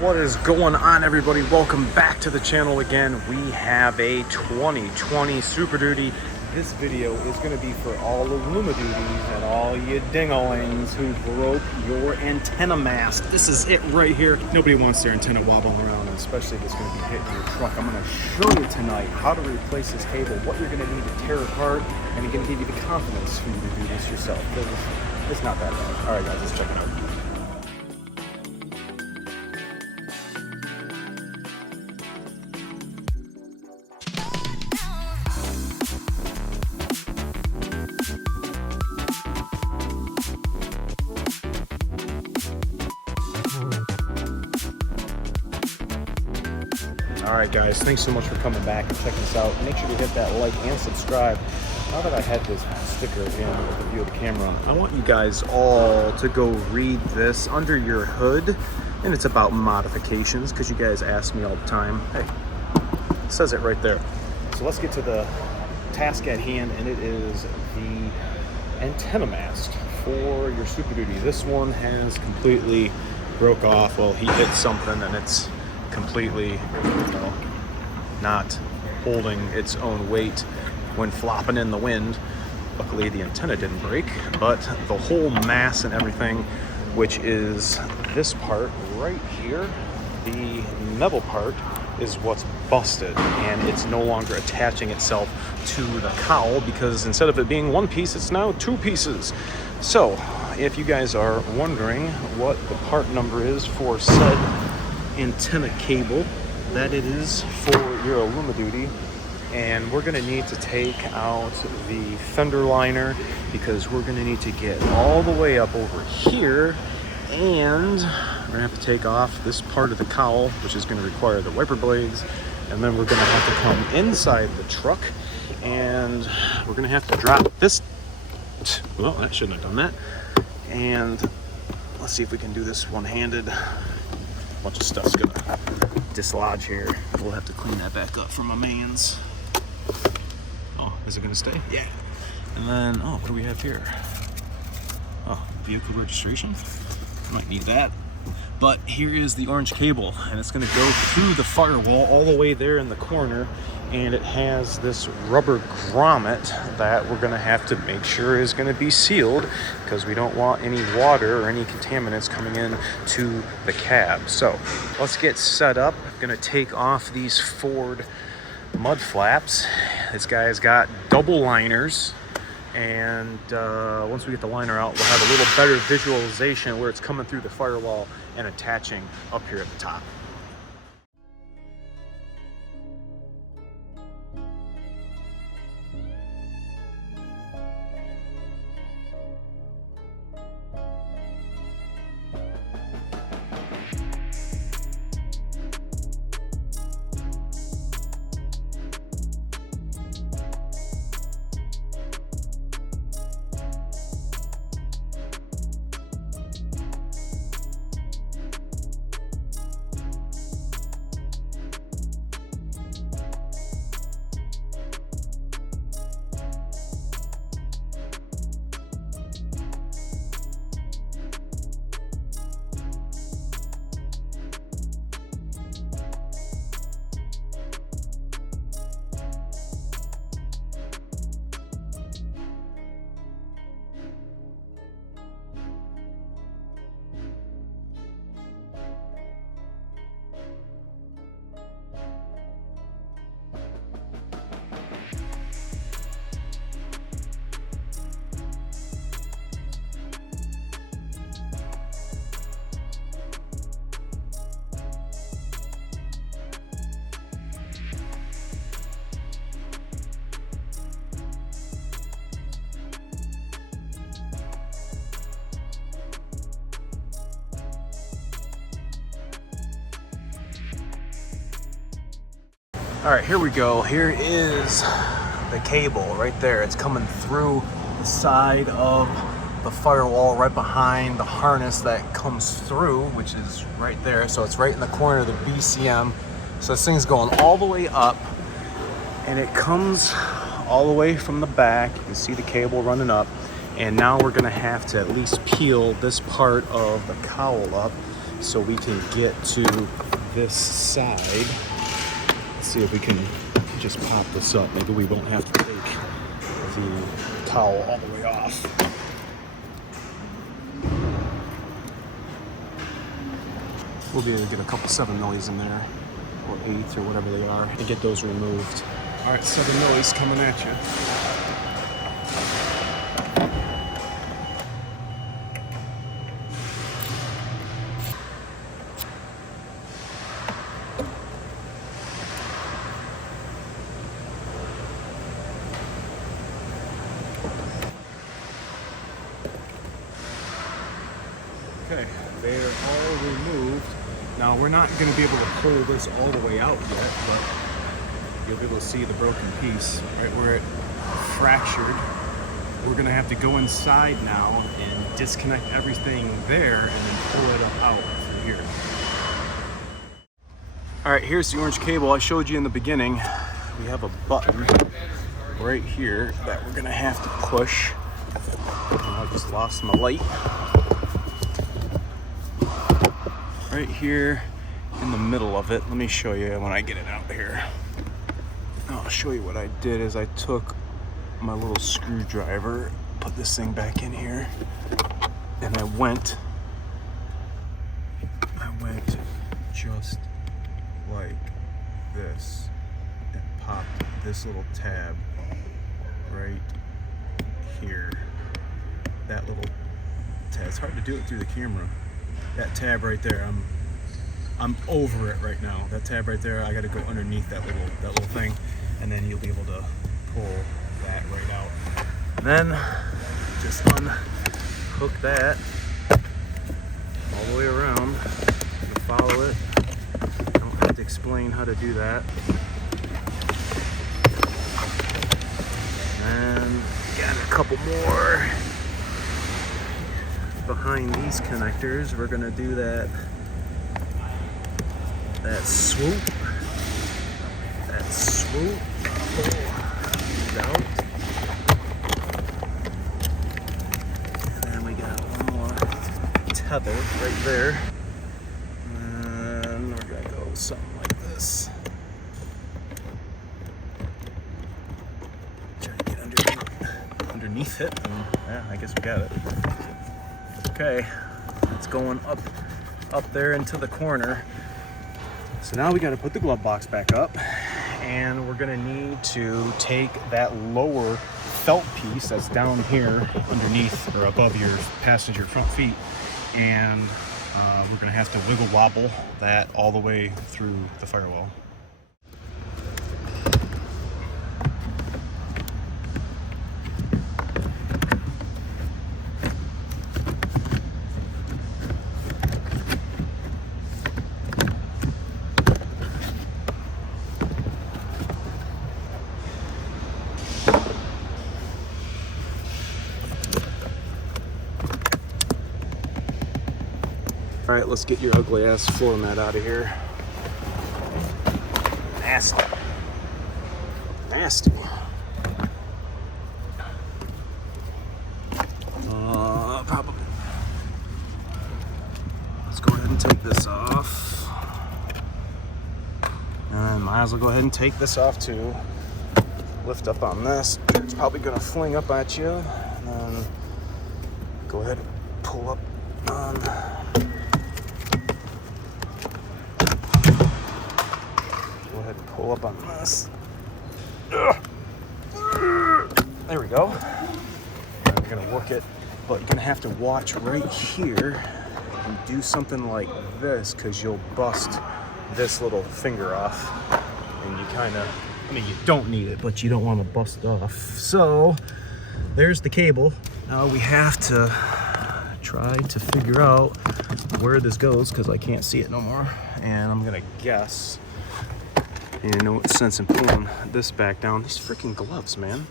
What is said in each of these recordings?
What is going on, everybody? Welcome back to the channel again. We have a 2020 Super Duty. This video is going to be for all the LMAO and all you ding-a-lings who broke your antenna mast. This is it right here. Nobody wants their antenna wobbling around, especially if it's going to be hitting your truck. I'm going to show you tonight how to replace this cable, what you're going to need to tear apart, and I'm going to give you the confidence for you to do this yourself. It's not that bad. All right, guys, let's check it out. Alright guys, thanks so much for coming back and checking this out. Make sure to hit that like and subscribe. Now that I had this sticker again with the view of the camera, I want you guys all to go read this under your hood. And it's about modifications, because you guys ask me all the time. Hey, it says it right there. So let's get to the task at hand, and it is the antenna mast for your Super Duty. This one has completely broke off. Well, he hit something and it's completely, not holding its own weight when flopping in the wind. Luckily the antenna didn't break, but the whole mass and everything, which is this part right here, the metal part, is what's busted, and it's no longer attaching itself to the cowl, because instead of it being one piece, it's now two pieces. So if you guys are wondering what the part number is for said antenna cable, that it is for your LMAO, and we're going to need to take out the fender liner, because we're going to need to get all the way up over here, and we're going to have to take off this part of the cowl, which is going to require the wiper blades, and then we're going to have to come inside the truck, and we're going to have to drop this. Well, that shouldn't have done that. And let's see if we can do this one-handed. Bunch of stuff's gonna dislodge here. We'll have to clean that back up for my mans. Oh, is it gonna stay? Yeah. And then, oh, what do we have here? Oh, vehicle registration. Might need that. But here is the orange cable, and it's gonna go through the firewall all the way there in the corner, and it has this rubber grommet that we're gonna have to make sure is gonna be sealed, because we don't want any water or any contaminants coming in to the cab. So let's get set up. I'm gonna take off these Ford mud flaps. This guy's got double liners, and once we get the liner out, we'll have a little better visualization where it's coming through the firewall and attaching up here at the top. All right, here we go. Here is the cable right there. It's coming through the side of the firewall right behind the harness that comes through, which is right there. So it's right in the corner of the BCM. So this thing's going all the way up, and it comes all the way from the back. You can see the cable running up. And now we're gonna have to at least peel this part of the cowl up so we can get to this side. Let's see if we can just pop this up. Maybe we won't have to take the towel all the way off. We'll be able to get a couple 7 millis in there, or 8s, or whatever they are, and get those removed. All right, 7 millis coming at you. Okay, they are all removed. Now we're not going to be able to pull this all the way out yet, but you'll be able to see the broken piece right where it fractured. We're going to have to go inside now and disconnect everything there and then pull it up out through here. All right, here's the orange cable I showed you in the beginning. We have a button right here that we're going to have to push. I just lost my light. Right here in the middle of it. Let me show you when I get it out here. I'll show you what I did is I took my little screwdriver, put this thing back in here, and I went just like this and popped this little tab right here. That little tab. It's hard to do it through the camera. That tab right there, I'm over it right now. That tab right there, I got to go underneath that little thing, and then you'll be able to pull that right out. And then just unhook that all the way around. You follow it. I don't have to explain how to do that. And got a couple more behind these connectors. We're gonna do that swoop, pull it out, and then we got one more tether right there, and we're gonna go something like this. Try to get underneath it, and yeah, I guess we got it. Okay, it's going up there into the corner. So now we got to put the glove box back up, and we're going to need to take that lower felt piece that's down here underneath or above your passenger front feet, and we're going to have to wiggle wobble that all the way through the firewall. All right, let's get your ugly ass floor mat out of here. Nasty. Nasty. Probably. Let's go ahead and take this off. And might as well go ahead and take this off too. Lift up on this. It's probably gonna fling up at you. And then go ahead and pull up on. Pull up on this. There we go. And we're gonna work it, but you're gonna have to watch right here and do something like this, because you'll bust this little finger off, and you kind of, I mean, you don't need it, but you don't want to bust it off. So there's the cable. Now we have to try to figure out where this goes, because I can't see it no more, and I'm gonna guess. And you know what sense in pulling this back down. These freaking gloves, man.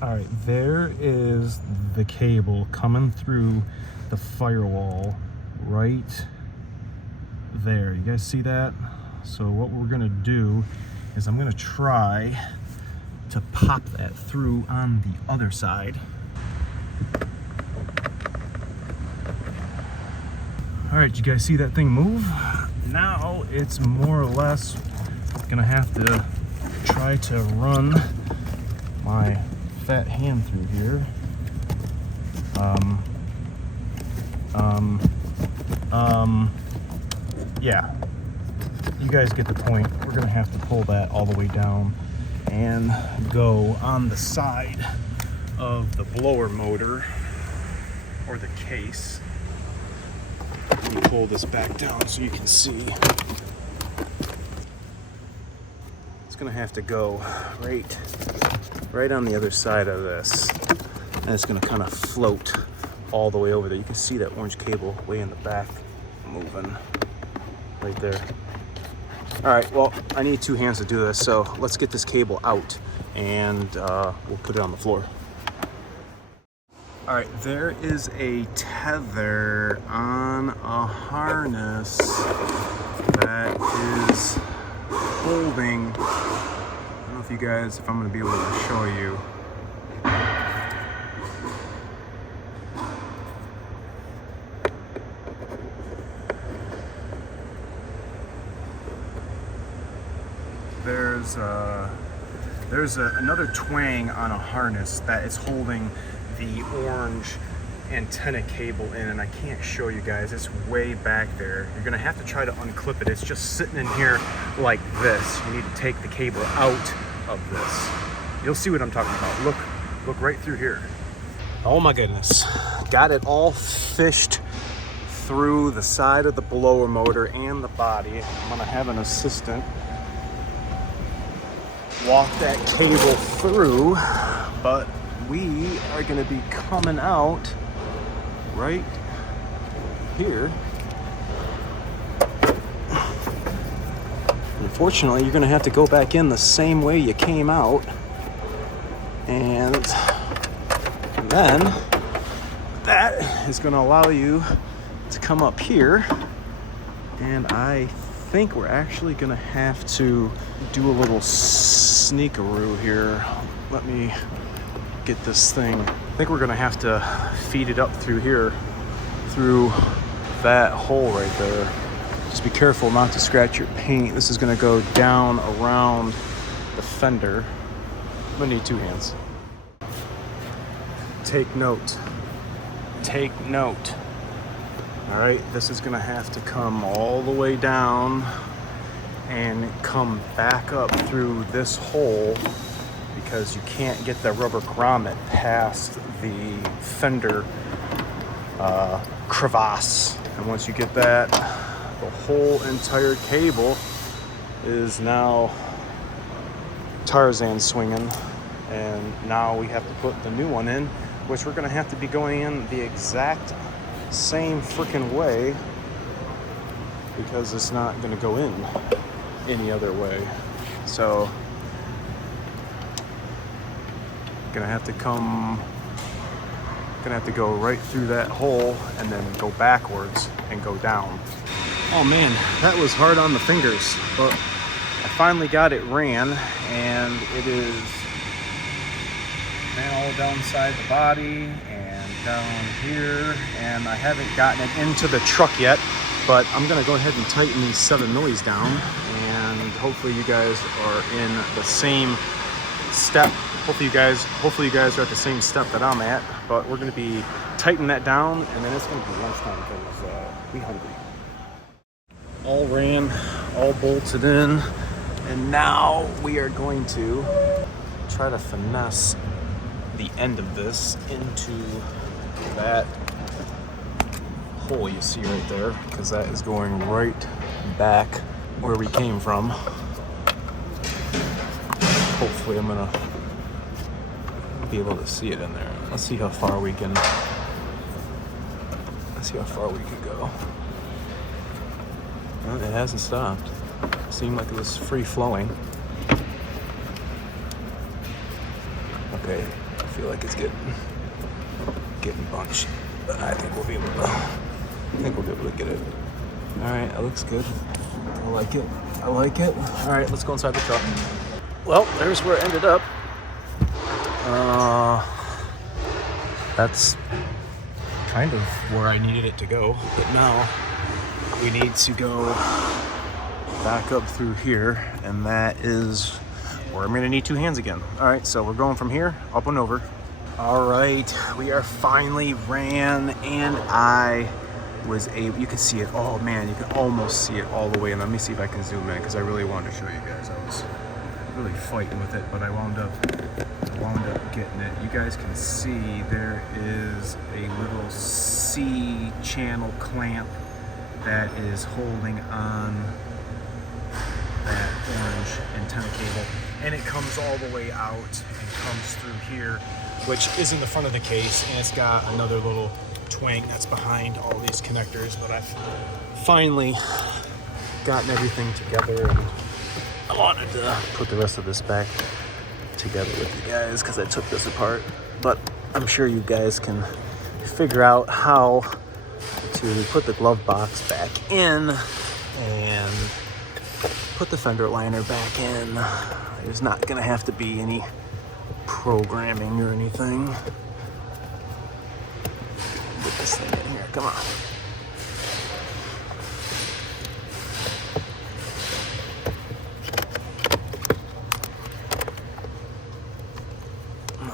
All right, there is the cable coming through the firewall right there. You guys see that? So what we're gonna do is I'm gonna try to pop that through on the other side. All right, you guys see that thing move? Now it's more or less gonna have to try to run my fat hand through here. Yeah, you guys get the point. We're gonna have to pull that all the way down and go on the side of the blower motor or the case. Let me pull this back down so you can see. It's gonna have to go right on the other side of this, and it's gonna kind of float all the way over there. You can see that orange cable way in the back moving right there. All right, well, I need 2 hands to do this, so let's get this cable out and we'll put it on the floor. All right, there is a tether on a harness that is holding, I don't know if I'm gonna be able to show you. There's another twang on a harness that is holding the orange antenna cable in, and I can't show you guys. It's way back there. You're gonna have to try to unclip it. It's just sitting in here like this. You need to take the cable out of this. You'll see what I'm talking about. Look right through here. Oh my goodness. Got it all fished through the side of the blower motor and the body. I'm gonna have an assistant walk that cable through, but we are going to be coming out right here. Unfortunately, you're going to have to go back in the same way you came out, and then that is going to allow you to come up here, and I think we're actually going to have to do a little sneakaroo here. Let me get this thing. I think we're gonna have to feed it up through here, through that hole right there. Just be careful not to scratch your paint. This is gonna go down around the fender. I'm gonna need 2 hands. Take note. Take note. All right, this is gonna have to come all the way down and come back up through this hole, because you can't get the rubber grommet past the fender crevasse. And once you get that, the whole entire cable is now Tarzan swinging. And now we have to put the new one in, which we're gonna have to be going in the exact same freaking way, because it's not gonna go in any other way. So gonna have to go right through that hole and then go backwards and go down. Oh man, that was hard on the fingers, but I finally got it ran, and it is now all down inside the body and down here, and I haven't gotten it into the truck yet, but I'm gonna go ahead and tighten these 7 millis down, and hopefully you guys are in the same step. Hopefully you guys are at the same step that I'm at, but we're gonna be tightening that down, and then it's gonna be lunchtime because we hungry. All ran, all bolted in, and now we are going to try to finesse the end of this into that hole you see right there, because that is going right back where we came from. Hopefully I'm gonna be able to see it in there. Let's see how far we can go. Well, it hasn't stopped. It seemed like it was free flowing. Okay, I feel like it's getting bunched, but I think we'll be able to get it. All right, that looks good. I like it. All right, let's go inside the truck. Well, there's where it ended up. That's kind of where I needed it to go, but now we need to go back up through here, and that is where I'm gonna need two hands again. All right, so we're going from here up and over. All right, we are finally ran, and I was able, you can see it, oh man, you can almost see it all the way. And let me see if I can zoom in, because I really wanted to show you guys. I was really fighting with it, but I wound up getting it. You guys can see there is a little C channel clamp that is holding on that orange antenna cable, and it comes all the way out and comes through here, which is in the front of the case, and it's got another little twang that's behind all these connectors. But I've finally gotten everything together, and I wanted to put the rest of this back together with you guys because I took this apart, but I'm sure you guys can figure out how to put the glove box back in and put the fender liner back in. There's not gonna have to be any programming or anything. Get this thing in here, come on.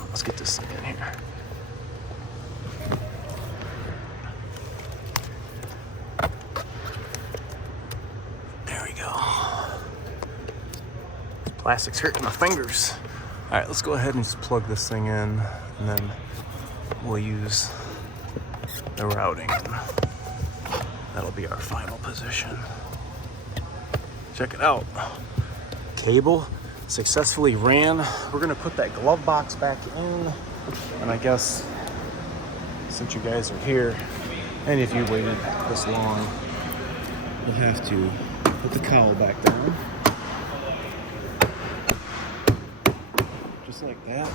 Let's get this thing in here. There we go. Plastic's hurting my fingers. All right, let's go ahead and just plug this thing in, and then we'll use the routing. That'll be our final position. Check it out. Cable successfully ran. We're gonna put that glove box back in, and I guess since you guys are here, and if you waited this long, you'll have to put the cowl back down. Just like that.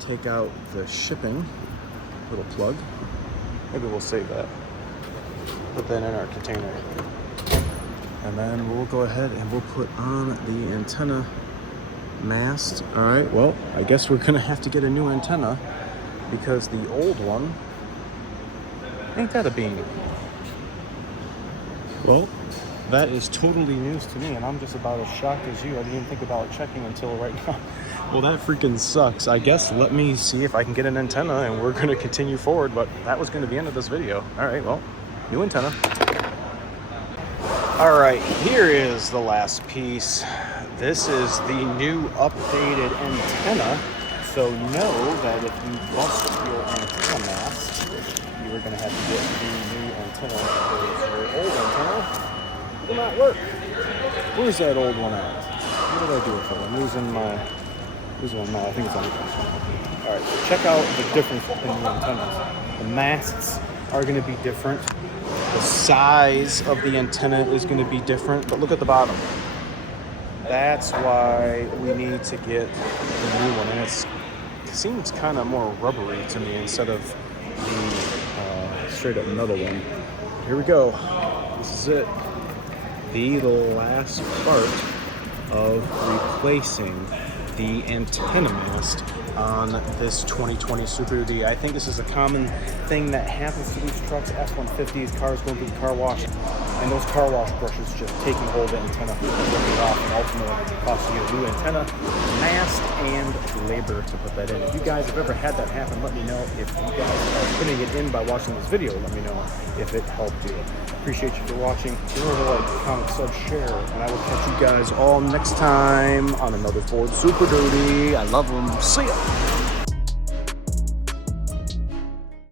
Take out the shipping little plug. Maybe we'll save that. Put that in our container. And then we'll go ahead and we'll put on the antenna mast. All right, well, I guess we're gonna have to get a new antenna because the old one ain't got a beam. Well, that is totally news to me, and I'm just about as shocked as you. I didn't even think about checking until right now. Well, that freaking sucks. I guess let me see if I can get an antenna, and we're gonna continue forward, but that was gonna be the end of this video. All right, well, new antenna. All right, here is the last piece. This is the new updated antenna. So know that if you bust your antenna mast, you are gonna have to get the new antenna because your old antenna will not work. Where's that old one at? What did I do with it? I'm losing my mouth. I think it's on the ground. All right, so check out the difference between the antennas. The masts are gonna be different. The size of the antenna is going to be different, but look at the bottom. That's why we need to get the new one, and it seems kind of more rubbery to me instead of the straight up metal one. Here we go. This is it. The last part of replacing the antenna mast on this 2020 SUPERDUTY. I think this is a common thing that happens to these trucks, F-150s, cars going through the car wash, and those car wash brushes just taking hold of the antenna, ripping it off, and ultimately costing you a new antenna, mast, and labor to put that in. If you guys have ever had that happen, let me know. If you guys are putting it in by watching this video, let me know if it helped you. Appreciate you for watching. Remember to like, comment, sub, share, and I will catch you guys all next time on another Ford SUPERDUTY. I love them. See ya.